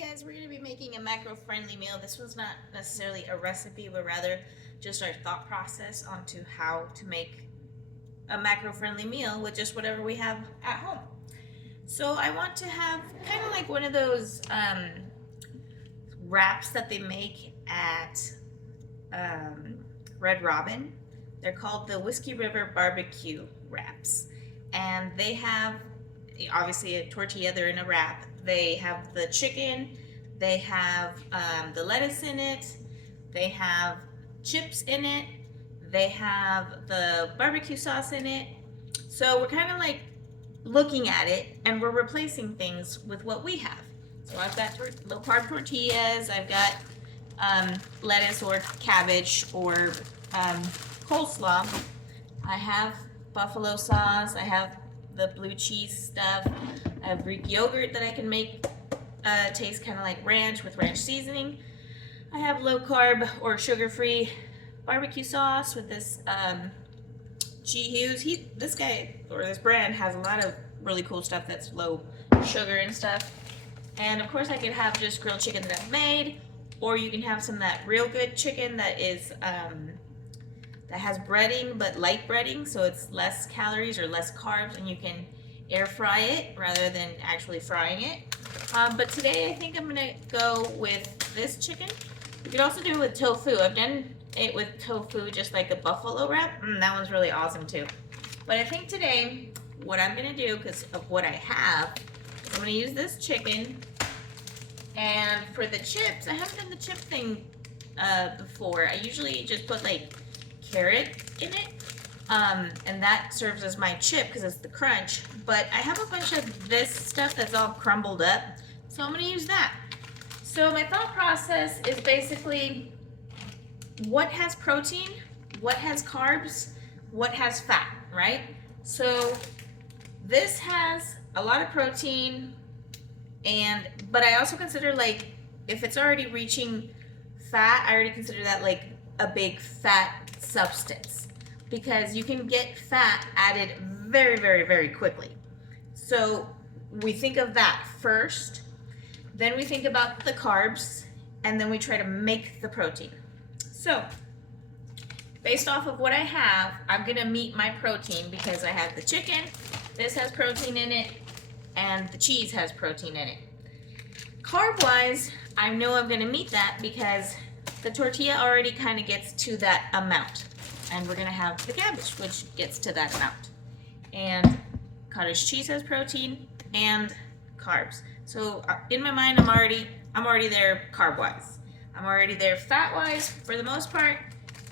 guys, we're going to be making a macro-friendly meal. This was not necessarily a recipe, but rather just our thought process onto how to make a macro-friendly meal with just whatever we have at home. So I want to have kind of like one of those wraps that they make at Red Robin. They're called the Whiskey River BBQ wraps. And they have, obviously, a tortilla, they're in a wrap. They have the chicken, they have the lettuce in it, they have chips in it, they have the barbecue sauce in it. So we're kind of like looking at it and we're replacing things with what we have. So I've got low carb tortillas, I've got lettuce or cabbage or coleslaw. I have buffalo sauce, I have the blue cheese stuff, I have Greek yogurt that I can make taste kind of like ranch with ranch seasoning. I have low carb or sugar-free barbecue sauce with this G. Hughes. This guy or this brand has a lot of really cool stuff that's low sugar and stuff. And of course I could have just grilled chicken that I've made, or you can have some of that real good chicken that is that has breading but light breading, so it's less calories or less carbs, and you can air fry it rather than actually frying it. But today I think I'm gonna go with this chicken. You could also do it with tofu. I've done it with tofu, just like the buffalo wrap. That one's really awesome too. But I think today what I'm gonna do, because of what I have, is I'm gonna use this chicken. And for the chips, I haven't done the chip thing before. I usually just put like carrot in it, and that serves as my chip because it's the crunch. But I have a bunch of this stuff that's all crumbled up, so I'm going to use that. So my thought process is basically what has protein, what has carbs, what has fat, right? So this has a lot of protein, but I also consider, like, if it's already reaching fat, I already consider that like a big fat substance, because you can get fat added very, very, very quickly. So we think of that first, then we think about the carbs, and then we try to make the protein. So based off of what I have, I'm gonna meet my protein because I have the chicken, this has protein in it, and the cheese has protein in it. Carb wise, I know I'm gonna meet that because the tortilla already kind of gets to that amount, and we're gonna have the cabbage, which gets to that amount, and cottage cheese has protein and carbs. So in my mind, I'm already there carb wise. I'm already there fat wise for the most part,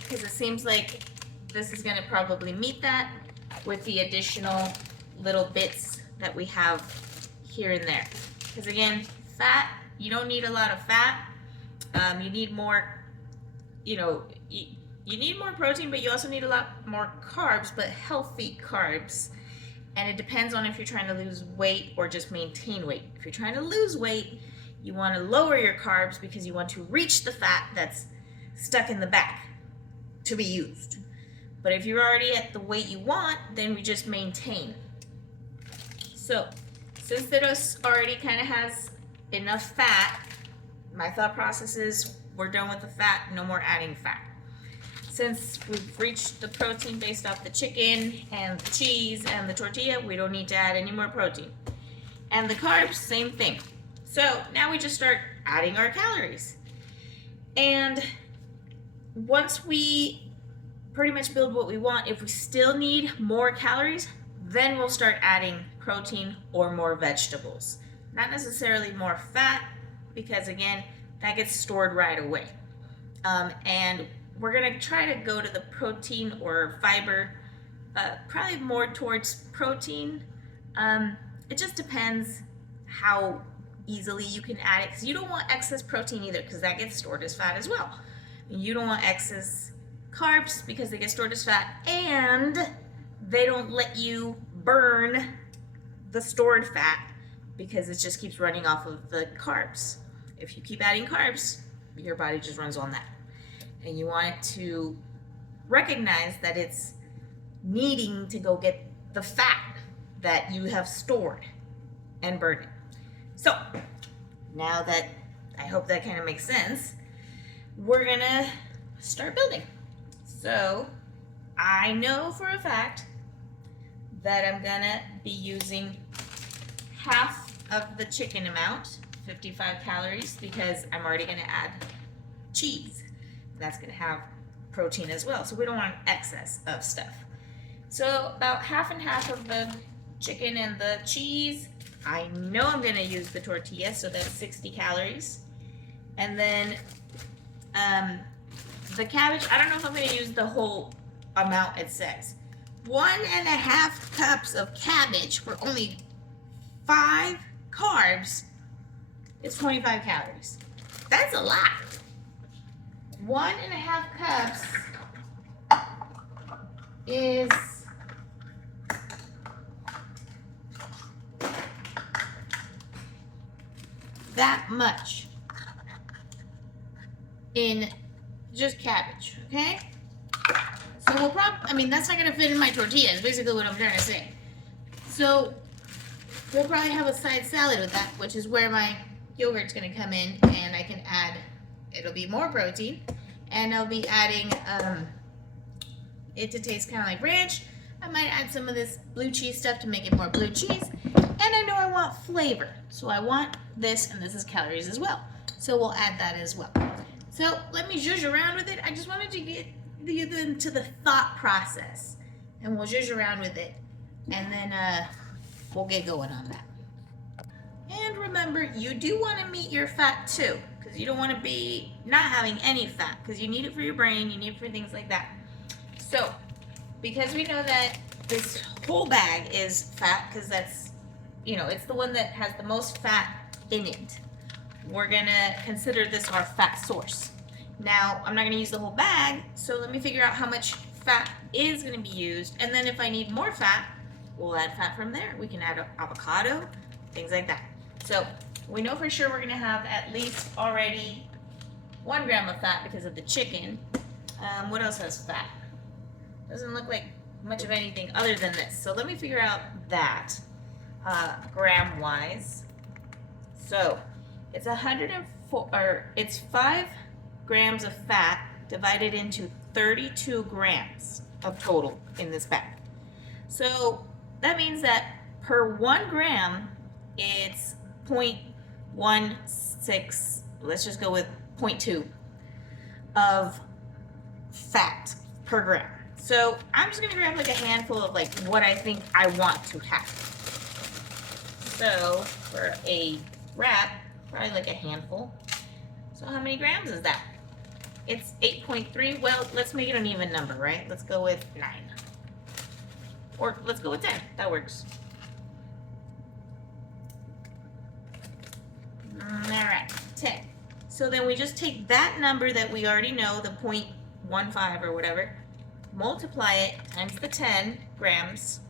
because it seems like this is gonna probably meet that with the additional little bits that we have here and there. Because again, fat, you don't need a lot of fat. You need more, you need more protein, but you also need a lot more carbs, but healthy carbs. And it depends on if you're trying to lose weight or just maintain weight. If you're trying to lose weight, you want to lower your carbs because you want to reach the fat that's stuck in the back to be used. But if you're already at the weight you want, then we just maintain. So since this already kind of has enough fat, my thought process is we're done with the fat, no more adding fat. Since we've reached the protein based off the chicken and the cheese and the tortilla, we don't need to add any more protein. And the carbs, same thing. So now we just start adding our calories. And once we pretty much build what we want, if we still need more calories, then we'll start adding protein or more vegetables. Not necessarily more fat, because again, that gets stored right away. And we're gonna try to go to the protein or fiber, probably more towards protein. It just depends how easily you can add it, because you don't want excess protein either, because that gets stored as fat as well. You don't want excess carbs because they get stored as fat, and they don't let you burn the stored fat because it just keeps running off of the carbs. If you keep adding carbs, your body just runs on that. And you want it to recognize that it's needing to go get the fat that you have stored and burn it. So now that I hope that kind of makes sense, we're gonna start building. So I know for a fact that I'm gonna be using half of the chicken amount, 55 calories, because I'm already gonna add cheese. That's gonna have protein as well, so we don't want excess of stuff. So about half and half of the chicken and the cheese. I know I'm gonna use the tortilla, so that's 60 calories. And then the cabbage, I don't know if I'm gonna use the whole amount it says. 1.5 cups of cabbage for only 5 carbs is 25 calories. That's a lot. 1.5 cups is that much in just cabbage, okay? So we'll probably, I mean, that's not gonna fit in my tortilla, is basically what I'm trying to say. So we'll probably have a side salad with that, which is where my yogurt's gonna come in, and I can add, it'll be more protein, and I'll be adding it to taste kind of like ranch. I might add some of this blue cheese stuff to make it more blue cheese, and I know I want flavor, so I want this, and this is calories as well, so we'll add that as well. So let me zhuzh around with it. I just wanted to get you into the thought process, and we'll zhuzh around with it, and then we'll get going on that. And remember, you do want to meet your fat too, because you don't want to be not having any fat, because you need it for your brain, you need it for things like that. So, because we know that this whole bag is fat, because that's, you know, it's the one that has the most fat in it, we're gonna consider this our fat source. Now, I'm not gonna use the whole bag, so let me figure out how much fat is gonna be used, and then if I need more fat, we'll add fat from there. We can add avocado, things like that. So we know for sure we're gonna have at least already 1 gram of fat because of the chicken. What else has fat? Doesn't look like much of anything other than this. So let me figure out that gram wise. So it's 104, or it's 5 grams of fat divided into 32 grams of total in this bag. So that means that per 1 gram, it's 0.16, let's just go with 0.2 of fat per gram. So I'm just gonna grab like a handful of like what I think I want to have. So for a wrap, probably like a handful. So how many grams is that? It's 8.3. Well, let's make it an even number, right? Let's go with 9. Or let's go with 10. That works. All right, 10. So then we just take that number that we already know, the 0.15 or whatever, multiply it times the 10 grams.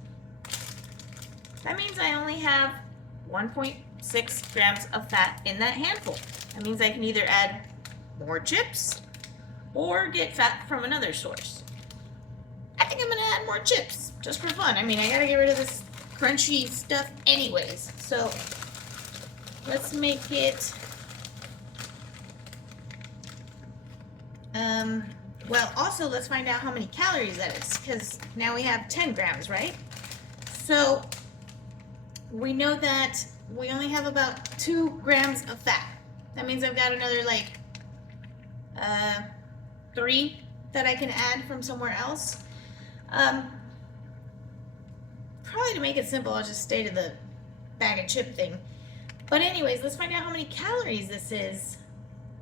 That means I only have 1.6 grams of fat in that handful. That means I can either add more chips or get fat from another source. I think I'm gonna add more chips just for fun. I mean, I gotta get rid of this crunchy stuff anyways. So let's make it, well, also let's find out how many calories that is, because now we have 10 grams, right? So we know that we only have about 2 grams of fat. That means I've got another like 3 that I can add from somewhere else. Probably to make it simple, I'll just stay to the bag of chip thing. But anyways, let's find out how many calories this is,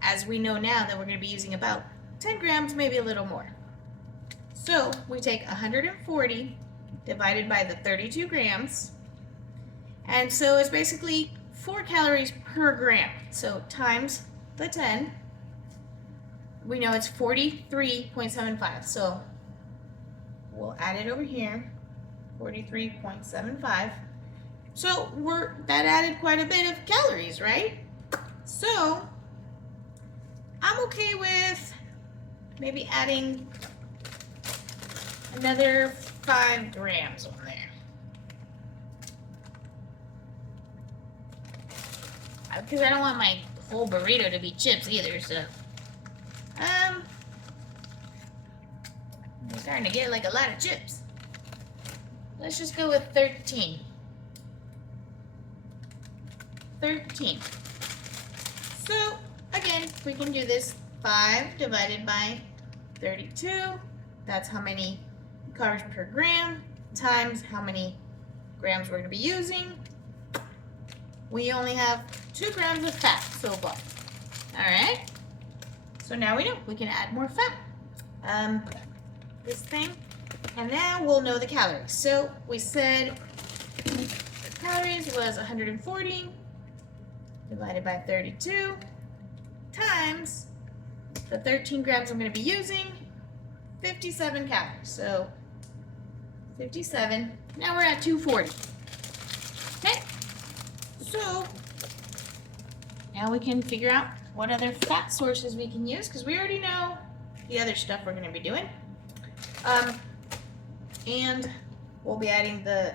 as we know now that we're going to be using about 10 grams, maybe a little more. So we take 140 divided by the 32 grams, and so it's basically 4 calories per gram. So times the 10, we know it's 43.75. So we'll add it over here, 43.75. So that added quite a bit of calories, right? So I'm okay with maybe adding another 5 grams on there. because I don't want my whole burrito to be chips either, so. I'm starting to get like a lot of chips. Let's just go with 13. 13. So, again, we can do this 5 divided by 32. That's how many carbs per gram times how many grams we're going to be using. We only have 2 grams of fat so far. Alright? So now we know we can add more fat. This thing. And now we'll know the calories. So we said the calories was 140 divided by 32 times the 13 grams I'm going to be using, 57 calories. So 57. Now we're at 240. Okay. So now we can figure out what other fat sources we can use, because we already know the other stuff we're going to be doing. And we'll be adding the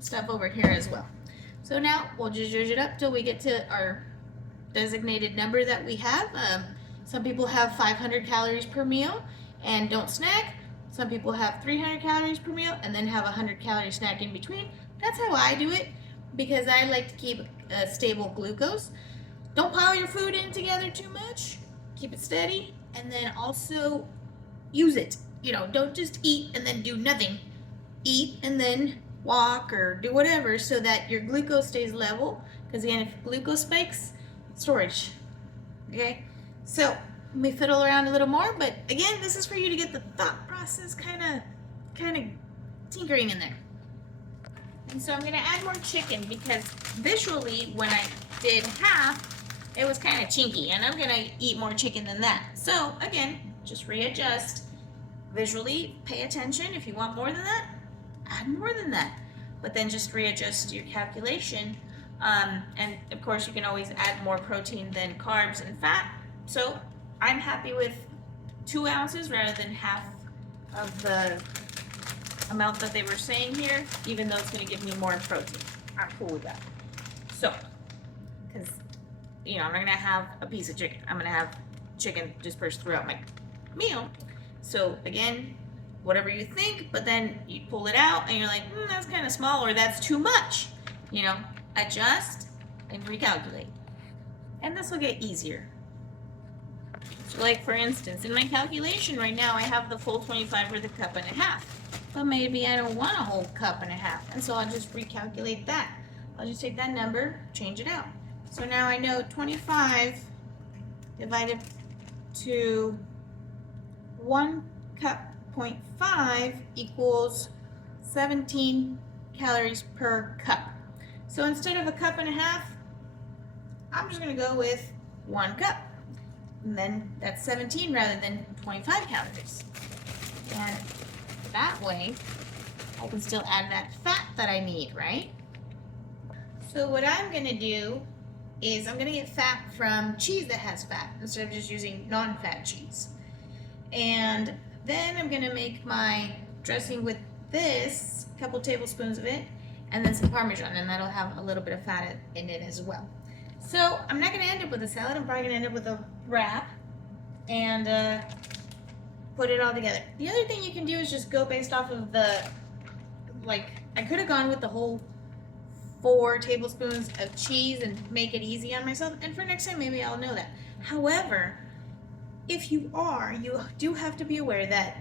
stuff over here as well. So now we'll just zhuzh it up till we get to our designated number that we have. Some people have 500 calories per meal and don't snack. Some people have 300 calories per meal and then have a 100 calorie snack in between. That's how I do it, because I like to keep a stable glucose. Don't pile your food in together too much. Keep it steady, and then also use it. You know, don't just eat and then do nothing. Eat and then walk or do whatever so that your glucose stays level. Because again, if glucose spikes, storage. Okay? So, let me fiddle around a little more, but again, this is for you to get the thought process kind of tinkering in there. And so I'm going to add more chicken, because visually, when I did half, it was kind of chinky, and I'm going to eat more chicken than that. So, again, just readjust. Visually, pay attention. If you want more than that, add more than that. But then just readjust your calculation. And of course, you can always add more protein than carbs and fat. So I'm happy with 2 ounces rather than half of the amount that they were saying here, even though it's going to give me more protein. I'm cool with that. So, because, you know, I'm not going to have a piece of chicken. I'm going to have chicken dispersed throughout my meal. So again, whatever you think, but then you pull it out and you're like, that's kind of small, or that's too much. You know, adjust and recalculate. And this will get easier. So like for instance, in my calculation right now, I have the full 25 for the 1.5 cups. But maybe I don't want a whole 1.5 cups. And so I'll just recalculate that. I'll just take that number, change it out. So now I know 25 divided to 1.5 cups equals 17 calories per cup. So instead of a 1.5 cups, I'm just going to go with 1 cup. And then that's 17 rather than 25 calories. And that way, I can still add that fat that I need, right? So what I'm going to do is I'm going to get fat from cheese that has fat instead of just using non-fat cheese. And then I'm going to make my dressing with this, a couple tablespoons of it, and then some Parmesan, and that'll have a little bit of fat in it as well. So I'm not going to end up with a salad. I'm probably going to end up with a wrap and put it all together. The other thing you can do is just go based off of the, like, I could have gone with the whole 4 tablespoons of cheese and make it easy on myself. And for next time, maybe I'll know that. However, if you do have to be aware that,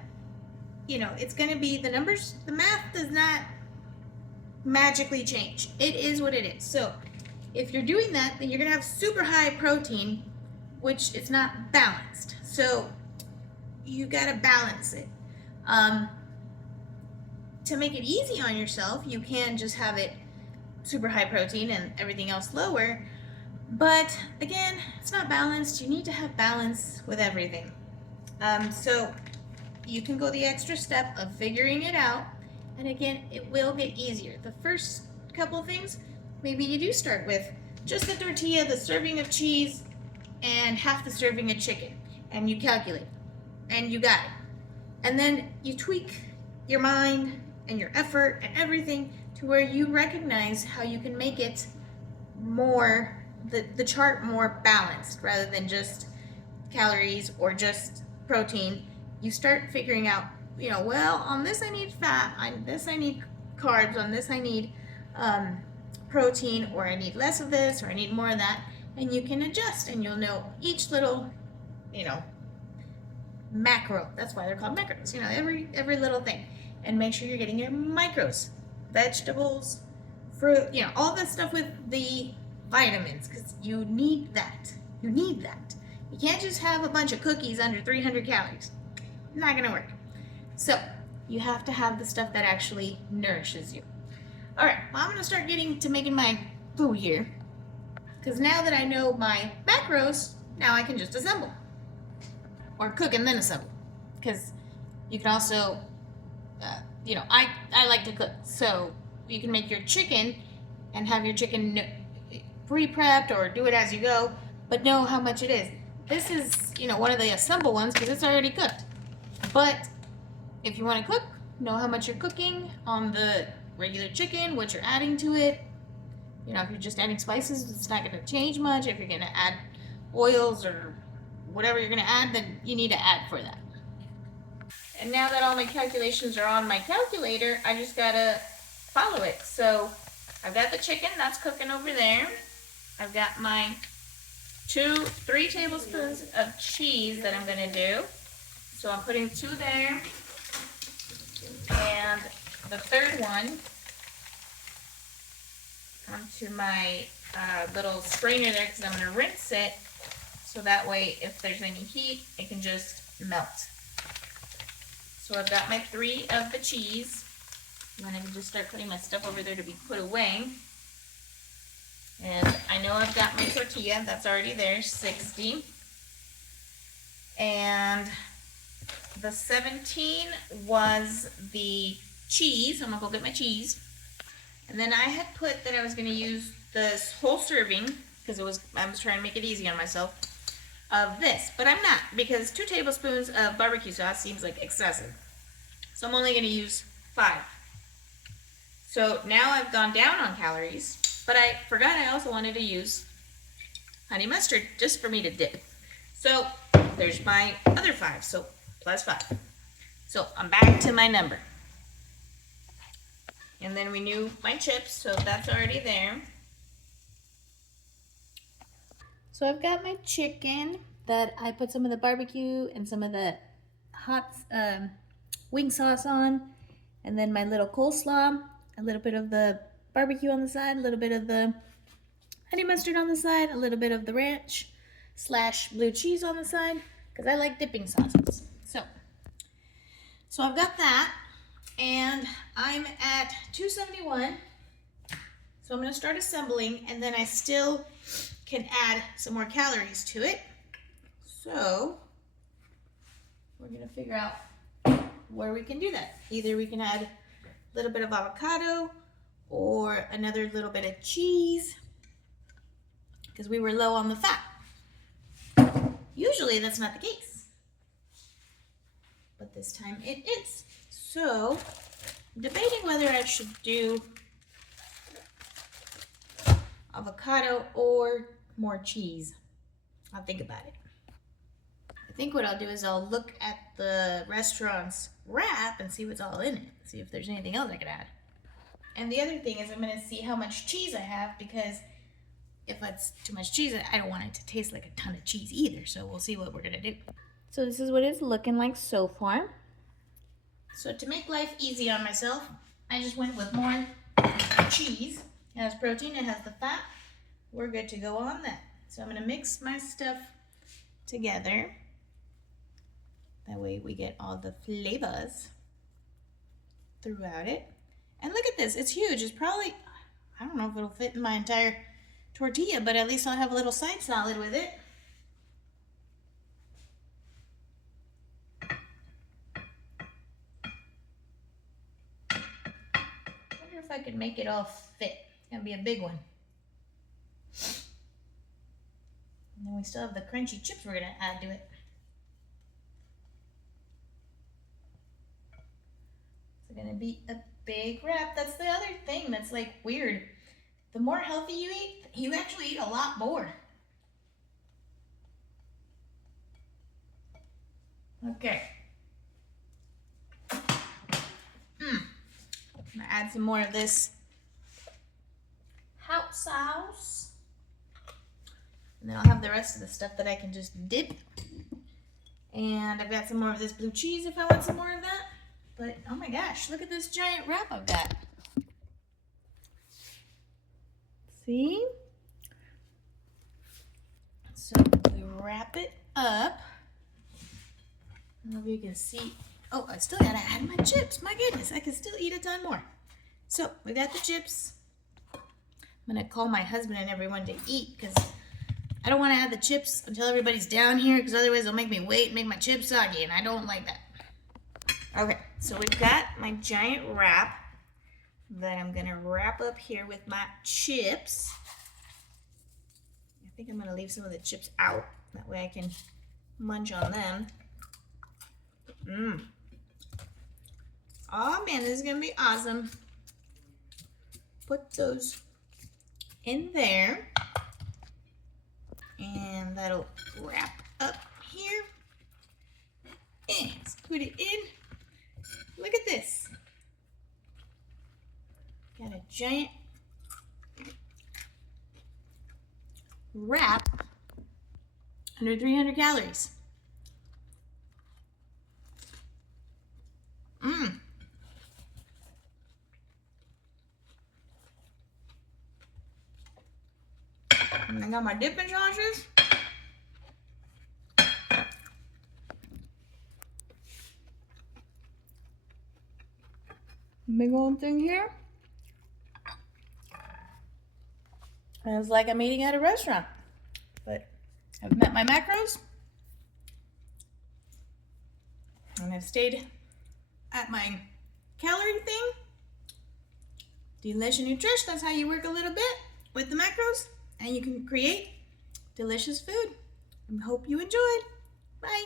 you know, it's going to be the numbers, the math does not magically change. It is what it is. So if you're doing that, then you're going to have super high protein, which is not balanced. So you got to balance it. To make it easy on yourself, you can just have it super high protein and everything else lower. But again, it's not balanced. You need to have balance with everything. So you can go the extra step of figuring it out. And again, it will get easier. The first couple things, maybe you do start with just the tortilla, the serving of cheese, and half the serving of chicken. And you calculate. And you got it. And then you tweak your mind and your effort and everything to where you recognize how you can make it more the chart more balanced rather than just calories or just protein. You start figuring out, well, on this I need fat, on this I need carbs, on this I need protein, or I need less of this, or I need more of that, and you can adjust, and you'll know each little, macro. That's why they're called macros. Every little thing, and make sure you're getting your micros, vegetables, fruit, all this stuff with the vitamins, because you need that. You need that. You can't just have a bunch of cookies under 300 calories. Not gonna work. So you have to have the stuff that actually nourishes you. All right, well, I'm gonna start getting to making my food here, because now that I know my macros, now I can just assemble, or cook and then assemble. Because you can also, I like to cook, so you can make your chicken and have your chicken pre-prepped or do it as you go, but know how much it is. This is, one of the assemble ones because it's already cooked. But if you want to cook, know how much you're cooking on the regular chicken, what you're adding to it. If you're just adding spices, it's not going to change much. If you're going to add oils or whatever you're going to add, then you need to add for that. And now that all my calculations are on my calculator, I just got to follow it. So I've got the chicken, that's cooking over there. I've got my 3 tablespoons of cheese that I'm going to do. So I'm putting 2 there, and the third one onto my little strainer there, because I'm going to rinse it, so that way if there's any heat, it can just melt. So I've got my 3 of the cheese, and then I can just start putting my stuff over there to be put away. And I know I've got my tortilla, that's already there, 60. And the 17 was the cheese. I'm gonna go get my cheese. And then I had put that I was gonna use this whole serving, because I was trying to make it easy on myself, of this. But I'm not, because 2 tablespoons of barbecue sauce seems like excessive. So I'm only gonna use 5. So now I've gone down on calories, but I forgot I also wanted to use honey mustard just for me to dip. So there's my other 5, so plus 5. So I'm back to my number. And then we knew my chips, so that's already there. So I've got my chicken that I put some of the barbecue and some of the hot wing sauce on, and then my little coleslaw, a little bit of the barbecue on the side, a little bit of the honey mustard on the side, a little bit of the ranch / blue cheese on the side, because I like dipping sauces. So I've got that, and I'm at 271. So I'm going to start assembling, and then I still can add some more calories to it. So we're going to figure out where we can do that. Either we can add a little bit of avocado or another little bit of cheese, because we were low on the fat. Usually that's not the case, but this time it is. So I'm debating whether I should do avocado or more cheese. I'll think about it. I think what I'll do is I'll look at the restaurant's wrap and see what's all in it. See if there's anything else I could add. And the other thing is I'm going to see how much cheese I have, because if it's too much cheese, I don't want it to taste like a ton of cheese either. So we'll see what we're going to do. So this is what it's looking like so far. So to make life easy on myself, I just went with more cheese. It has protein, it has the fat. We're good to go on that. So I'm going to mix my stuff together. That way we get all the flavors throughout it. And look at this, it's huge. It's probably, I don't know if it'll fit in my entire tortilla, but at least I'll have a little side salad with it. I wonder if I could make it all fit. It's gonna be a big one. And then we still have the crunchy chips we're gonna add to it. It's gonna be a big wrap. That's the other thing that's like weird. the more healthy you eat, you actually eat a lot more. Okay. I'm gonna add some more of this hot sauce. And then I'll have the rest of the stuff that I can just dip. And I've got some more of this blue cheese if I want some more of that. But oh my gosh, look at this giant wrap I've got. See? So we wrap it up. I don't know if you can see. Oh, I still gotta add my chips. My goodness, I can still eat a ton more. So we got the chips. I'm gonna call my husband and everyone to eat because I don't want to add the chips until everybody's down here because otherwise they'll make me wait and make my chips soggy, and I don't like that. Okay, so we've got my giant wrap that I'm gonna wrap up here with my chips. I think I'm gonna leave some of the chips out. That way I can munch on them. Oh man, this is gonna be awesome. Put those in there. And that'll wrap up here. And let's put it in. Look at this. Got a giant wrap under 300 calories. And I got my dipping sauces. Big old thing here. And it's like I'm eating at a restaurant. But I've met my macros. And I've stayed at my calorie thing. Delicious nutrition. That's how you work a little bit with the macros. And you can create delicious food. I hope you enjoyed. Bye.